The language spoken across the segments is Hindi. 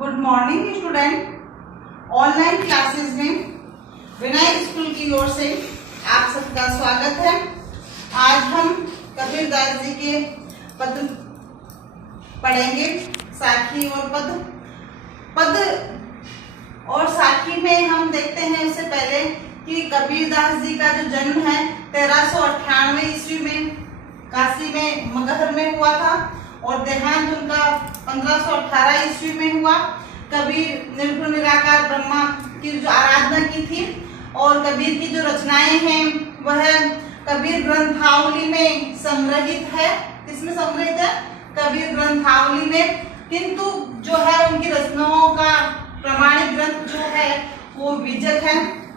Good morning student. Online classes में विनायक स्कूल की ओर से आप सबका स्वागत है। आज हम कबीरदास जी के पद पढ़ेंगे। साखी और पद और साखी में हम देखते हैं उससे पहले कि कबीरदास जी का जो जन्म है 1398 ईस्वी में काशी में मगहर में हुआ था और देहांत उनका 1518 ईस्वी में हुआ। कबीर निर्गुण निराकार ब्रह्मा की जो आराधना की थी और कबीर की जो रचनाएं हैं वह कबीर ग्रंथावली में संग्रहित है। किसमें संग्रहित है? कबीर ग्रंथावली में। किंतु जो है उनकी रचनाओं का प्रमाणिक ग्रंथ जो है वो विजक है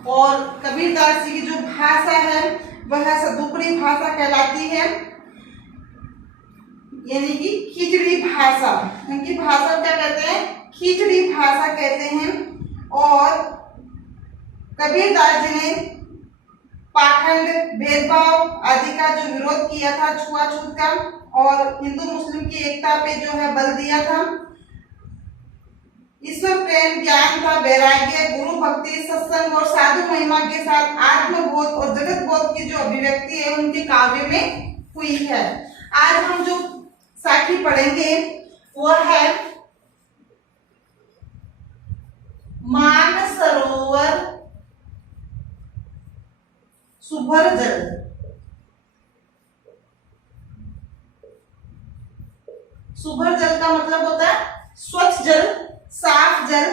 और कबीरदास जी की जो भाषा है वह सदुपड़ी भाषा कहलाती है, यानी कि खिचड़ी भाषा। उनकी भाषा क्या कहते हैं? खिचड़ी भाषा कहते हैं। और कबीरदास जी ने पाखंड, भेदभाव आदि का जो विरोध किया था, छुआछूत का, और हिंदू मुस्लिम की एकता पे जो है बल दिया था। ईश्वर प्रेम, ज्ञान का वैराग्य, गुरु भक्ति, सत्संग और साधु महिमा के साथ आत्मबोध और जगत बोध की जो अभिव्यक्ति है उनके काव्य में हुई है। आज हम जो साखी पढ़ेंगे वह है मानसरोवर सुभर जल। सुभर जल का मतलब होता है स्वच्छ जल, साफ जल।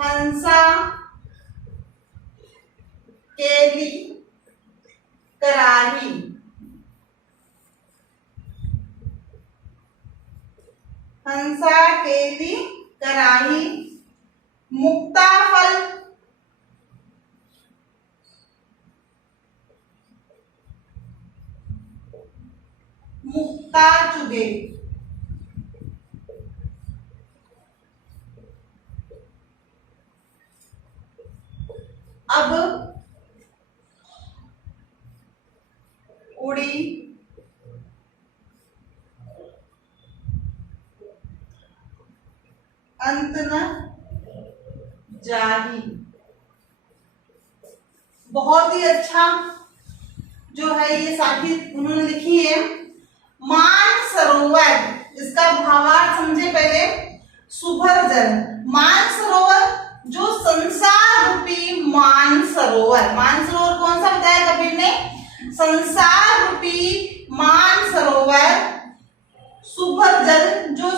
हंसा, केली, कराही। हंसा, केली, कराही। मुक्ताफल, मुक्ता चुगे। अब उड़ी, अंत न जाही। बहुत ही अच्छा जो है ये साखी उन्होंने लिखी है। मान सरोवर, इसका भावार्थ समझे पहले। सुभर जल, मान सरोवर जो संसार रूपी मान सरोवर। मान सरोवर कौन सा बताया कबीर ने? संसार रूपी मान सरोवर। सुभर जल जो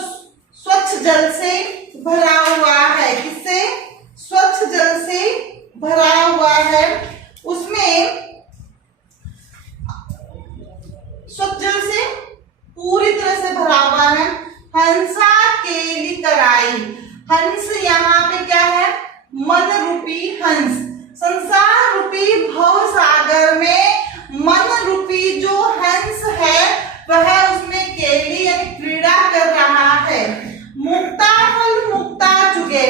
स्वच्छ जल से भरा हुआ है। किससे? स्वच्छ जल से भरा हुआ है। उसमें स्वच्छ जल से पूरी तरह से भरा हुआ है। हंसा, केली, कराई। हंस यहाँ पे क्या है? मन रूपी हंस। संसार रूपी भव सागर में मन रूपी जो हंस है वह उसमें केली यानी क्रीड़ा कर रहा है। मुक्ता फल, मुक्ता चुगे।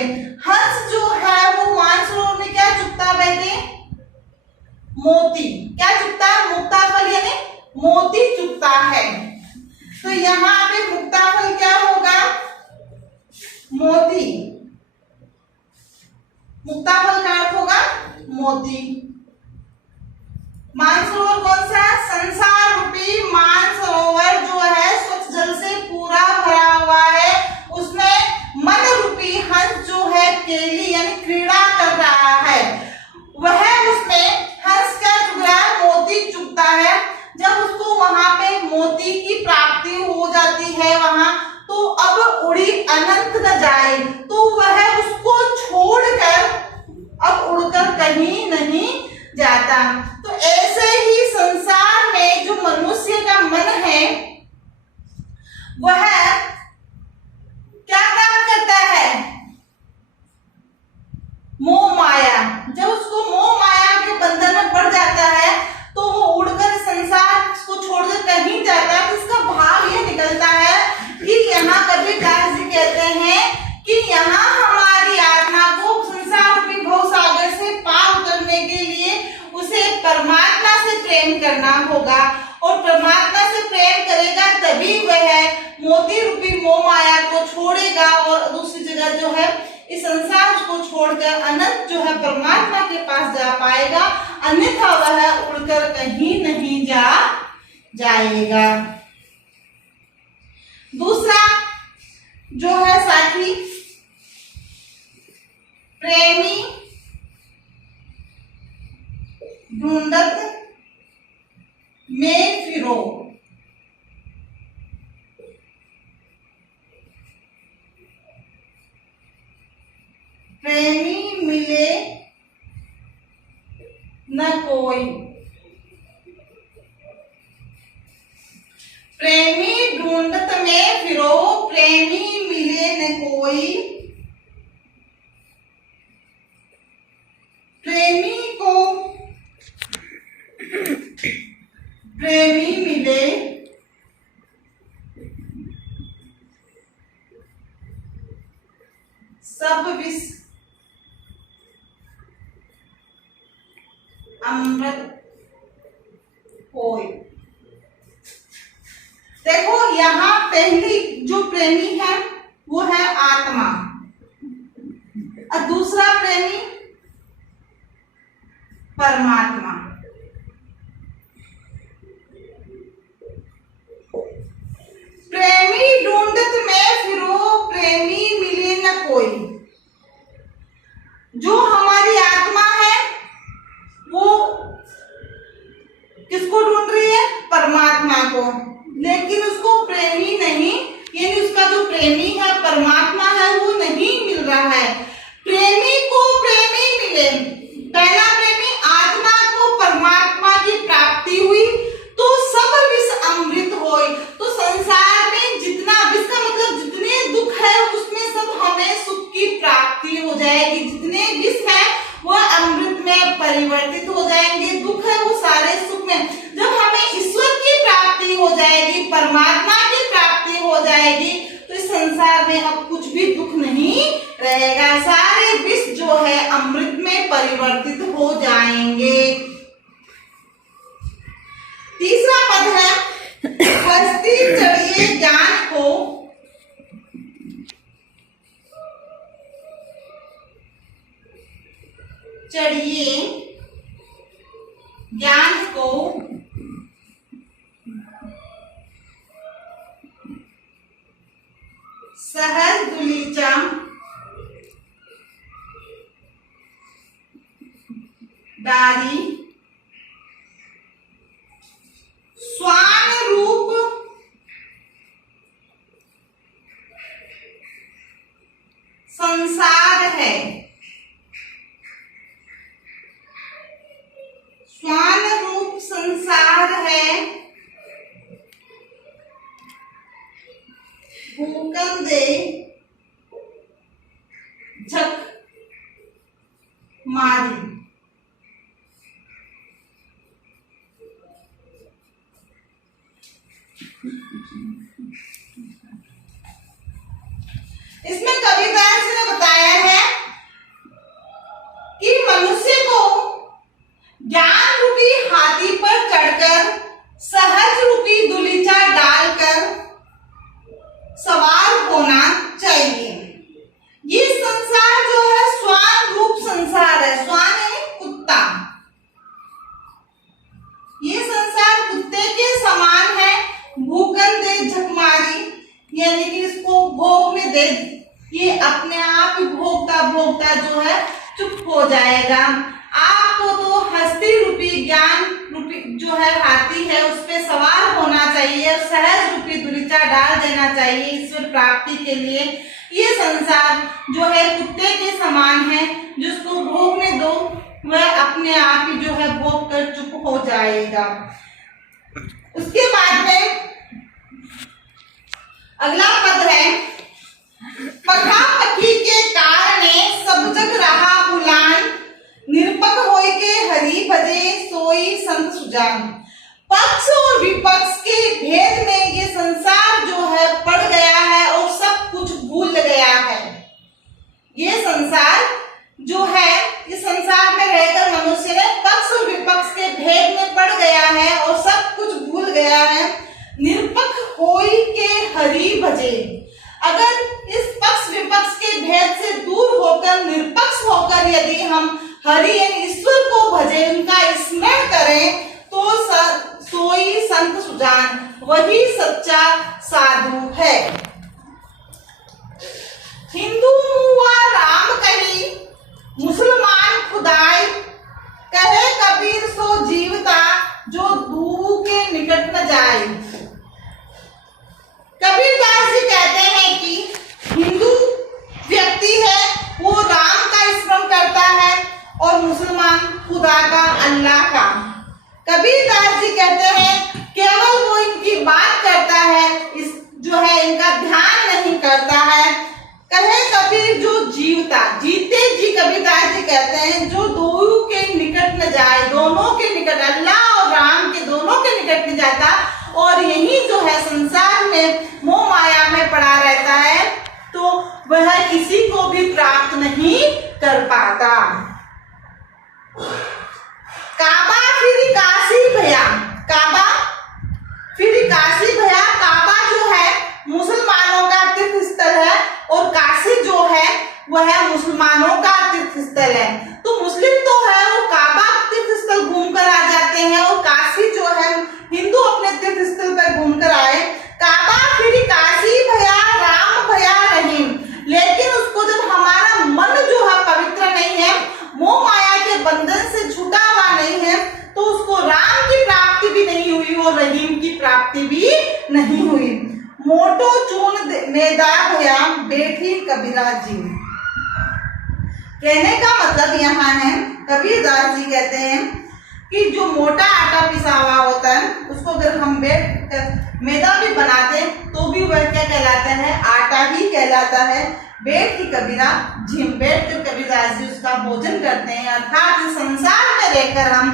हंस जो है वो मानसरोवर में क्या चुगता बेटे? मोती। क्या चुगता है? मुक्ता फल यानी मोती चुगता है। तो यहाँ पे मुक्ता फल क्या होगा? मोती। मुक्ता फल का अर्थ होगा मोती। मानसरोवर कौन सा है? संसार रूपी मानसरोवर जो है स्वच्छ जल से पूरा भरा हुआ है। उसमें मन रूपी हंस जो है केली यानी क्रीड़ा कर रहा है। वह उसमें हंस क्या चुग रहा है? मोती चुगता है। जब उसको वहां पे मोती की प्राप्ति हो जाती है वहां, तो अब उड़ी अनंत न जाए, तो वह उसको छोड़कर अब उड़कर कहीं नहीं जाता। तो ऐसे ही संसार में जो मनुष्य का मन है वह क्या काम करता है? मोह माया। जब उसको मोह माया के बंधन में पड़ जाता है तो वो उड़कर संसार को छोड़कर कहीं जाता है। तो इसका भाव ये निकलता है कि यहाँ कबीरदास जी कहते हैं कि यहाँ हमारी आत्मा को संसार रूपी भव सागर से पार करने के लिए उसे परमात्मा से प्रेम करना होगा और परमात्मा से प्रेम करेगा तभी वह मोती रूपी मोह माया को छोड़ेगा और दूसरी जगह जो है इस संसार को छोड़कर अनंत जो है परमात्मा के पास जा पाएगा, अन्यथा वह उड़कर कहीं नहीं जाएगा। दूसरा जो है साथी, प्रेमी ढूंढत में फिरो। प्रेमी मिले न कोई। प्रेमी ढूंढत में फिरो, प्रेमी मिले न कोई। प्रेमी मिले सब विष अमृत होय। देखो यहाँ पहली जो प्रेमी है वो है आत्मा, और दूसरा प्रेमी परमात्मा। प्रेमी ढूंढत में फिरो, प्रेमी मिले न कोई। जो हमारी आत्मा है वो किसको ढूंढ रही है? परमात्मा को, लेकिन उसको प्रेमी नहीं, यानी उसका जो प्रेमी है परमात्मा है वो नहीं मिल रहा है। प्रेमी को प्रेमी मिले, पहला प्रेमी आत्मा को परमात्मा की प्राप्ति हुई तो सब विष अमृत होय। तो संसार में जितना विष का मतलब जितने दुख है उसमें सब हमें सुख की प्राप्ति हो जाएगी। जितने विष है वो अमृत में परिवर्तित हो जाएंगे, दुख है वो सारे सुख में। जब हमें ईश्वर की प्राप्ति हो जाएगी, परमात्मा की प्राप्ति हो जाएगी, तो इस संसार में अब कुछ भी दुख नहीं रहेगा, सारे विष जो है अमृत में परिवर्तित हो जाएंगे। तीसरा पद है, हस्ती चढ़िए ज्ञान को, चढ़िए ज्ञान को सहज दुलीचा डारी, स्वान रूप संसार है। स्वान रूप संसार है, भूकन दे झक मारी। इसमें कबीरदास जी ने बताया है कि मनुष्य को ज्ञान रूपी हाथी पर चढ़कर सहज रूपी दुलीचा डालकर सवार होना चाहिए। ये संसार जो है स्वान रूप संसार है। स्वान है कुत्ता, ये संसार कुत्ते के समान है। भूकन दे झकमारी, यानी कि इसको भोगने दे, ये अपने आप ही भोगता भोगता जो है चुप हो जाएगा। आपको तो हस्ती रूपी ज्ञान रूपी जो है हाथी है उस पे सवार होना चाहिए और सहज रूपी दुलीचा डाल देना चाहिए ईश्वर प्राप्ति के लिए। ये संसार जो है कुत्ते के समान है, जिसको भोगने दो वह अपने आप ही जो है भोग कर चुप हो जाएगा। उसके बाद में अगला पद है, पखा पखी के कारणे सब जग रहा बुलान, निरपक होय के हरि भजे सोई संत सुजान। पक्ष और विपक्ष के भेद में ये संसार जो है पड़ गया है और सब कुछ भूल गया है। ये संसार जो है इस संसार में रहकर मनुष्य ने पक्ष और विपक्ष के भेद में पड़ गया है और सब कुछ भूल गया है। निरपक होई के हरि भजे। अगर इस पक्ष विपक्ष के भेद से दूर होकर निरपक्ष होकर यदि हम हरि यानी ईश्वर को भजे, उनका स्मरण करें, तो सोई संत सुजान, वही सच्चा साधु है। हिंदू हुआ राम कही, मुसलमान खुदाई, कहे कबीर सो जीवता, जो दूह के निकट न जाए। कबीरदास जी कहते हैं कि हिंदू व्यक्ति है वो राम का स्मरण करता है और मुसलमान खुदा का, अल्लाह का। कबीरदास जी कहते हैं केवल वो इनकी बात करता है, इस जो है इनका ध्यान नहीं करता है। कहे कबीर जो जीवता, जीते जी कबीरदास जी कहते हैं जो दोनों के निकट न जाए, दोनों के निकट, अल्लाह और राम के दोनों के निकट नहीं जाता और यही जो है संसार में मोह माया में पड़ा रहता है, तो वह किसी को भी प्राप्त नहीं कर पाता। काबा फिर काशी भया, काबा फिर काशी भया। काबा जो है मुसलमानों का तीर्थ स्थल है और काशी जो है वह मुसलमानों का तीर्थ स्थल है। तो मुस्लिम तो है वो काबा तीर्थ स्थल घूम कर आ जाते हैं और काशी जो है हिंदू अपने तीर्थ स्थल पर घूम कर आए। काबा फिर काशी भया, राम भया नहीं। लेकिन उसको जब हमारा मन जो है पवित्र नहीं है, मोह माया के बंधन से छूटा हुआ नहीं है, तो उसको राम की प्राप्ति भी नहीं हुई और रहीम की प्राप्ति भी नहीं हुई। मोटो चून मेदा भया, बैठी कबीरा जी। कहने का मतलब यहाँ है, कबीरदास जी कहते हैं कि जो मोटा आटा पिसा हुआ होता है उसको अगर हम बैठ मैदा भी बना दें तो भी वह क्या कहलाता है, आटा ही कहलाता है। बैठ की कबीरा झिम, बैठ कर कबीरदास जी उसका भोजन करते हैं। अर्थात इस संसार में रहकर हम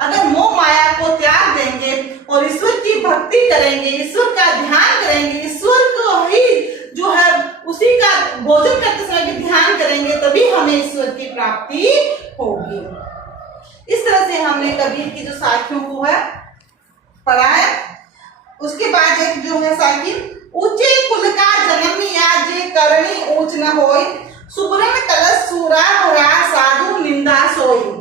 अगर मोह माया को त्याग देंगे और ईश्वर की भक्ति करेंगे, ईश्वर का ध्यान करेंगे, ईश्वर को ही जो है उसी का भोजन करते समय भी ध्यान करेंगे, तभी हमें ईश्वर की प्राप्ति होगी। इस तरह से हमने कबीर की जो साखियों को है पढ़ा है। उसके बाद एक जो है साखी, ऊंचे कुल का जन्मिया जे करणी ऊंच न होय, सुबरन कलश सूरा भरा साधु निंदा सोई।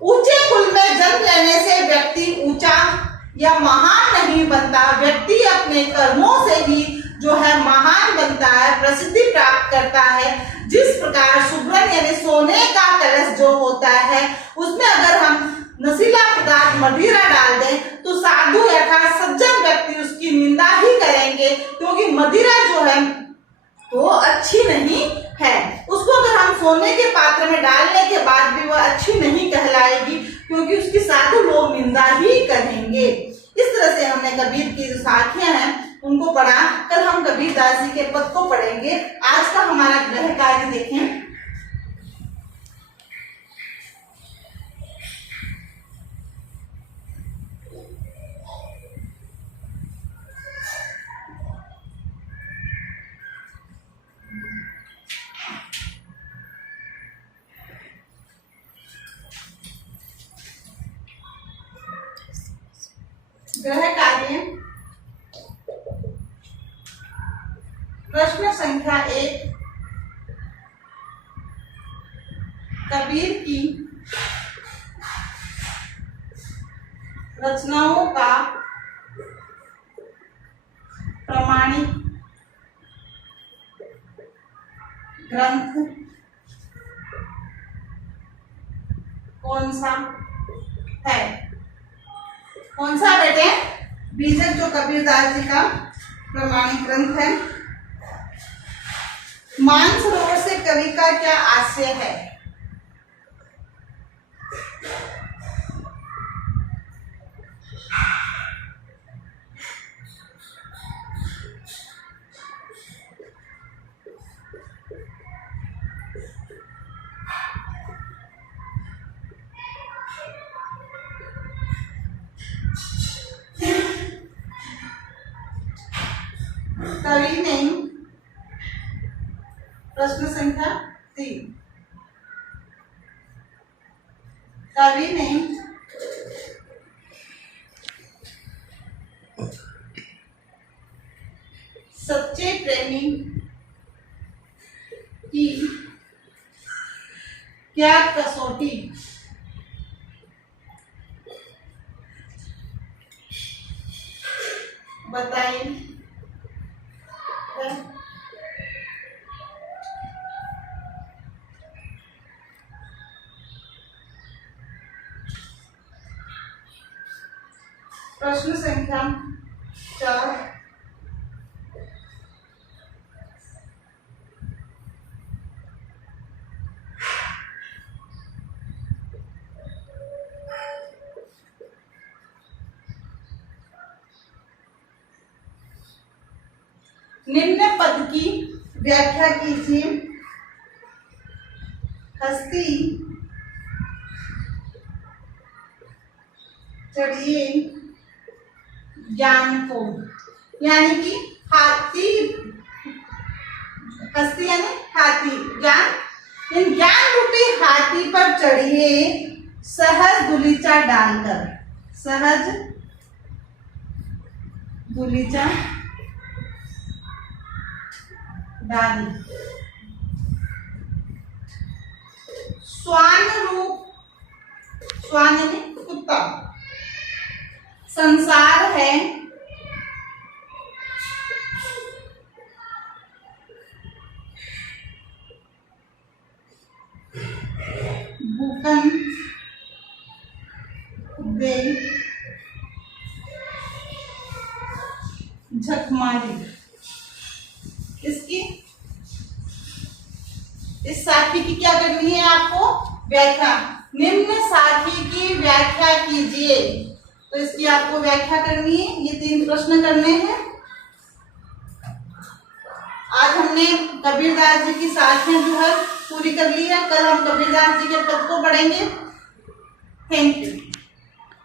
ऊंचे कुल में जन्म लेने से व्यक्ति ऊंचा या महान नहीं बनता, व्यक्ति अपने कर्मों से ही जो है महान बनता है, प्रसिद्धि प्राप्त करता है। जिस प्रकार सुब्रन यानी सोने का कलश जो होता है उसमें अगर हम नशीला पदार्थ मदिरा डाल दें तो साधु अर्थात सज्जन व्यक्ति उसकी निंदा ही करेंगे, क्योंकि मदिरा जो है वो अच्छी नहीं है। उसको अगर हम सोने के पात्र में डालने के बाद भी वह अच्छी नहीं कहलाएगी, क्योंकि उसकी साधु लोग निंदा ही करेंगे। इस तरह से हमने कबीर की जो साखियां हैं उनको पढ़ा। कल हम कबीरदास जी के पद को पढ़ेंगे। आज का हमारा गृह कार्य देखें। गृह कार्य प्रश्न संख्या 1, कबीर की रचनाओं का प्रमाणिक ग्रंथ कौन सा है? कौन सा बेटे? बीजक जो कबीरदास जी का प्रमाणिक ग्रंथ है। मानसरोवर से कवि का क्या आशय है? कवि नहीं। प्रश्न संख्या 3, कवि नहीं सैनी की क्या कसौटी बताई है? प्रश्न संख्या 4। निम्न पद की व्याख्या कीजिए। हस्ती चढ़िए ज्ञान को, यानी कि हाथी, हस्ती यानी हाथी, ज्ञान, इन ज्ञान रूपी हाथी पर चढ़िए सहज दुलीचा डालकर, सहज दुलीचा डाल, स्वान रूप, स्वान यानी कुत्ता, संसार है भूखन दे झकमारी। इसकी, इस साखी की क्या करनी है आपको? व्याख्या। निम्न साखी की व्याख्या कीजिए, तो इसकी आपको व्याख्या करनी है। ये 3 प्रश्न करने हैं। आज हमने कबीरदास जी की साखियां जो है पूरी कर ली है। कल हम कबीरदास जी के पद को पढ़ेंगे। Thank you.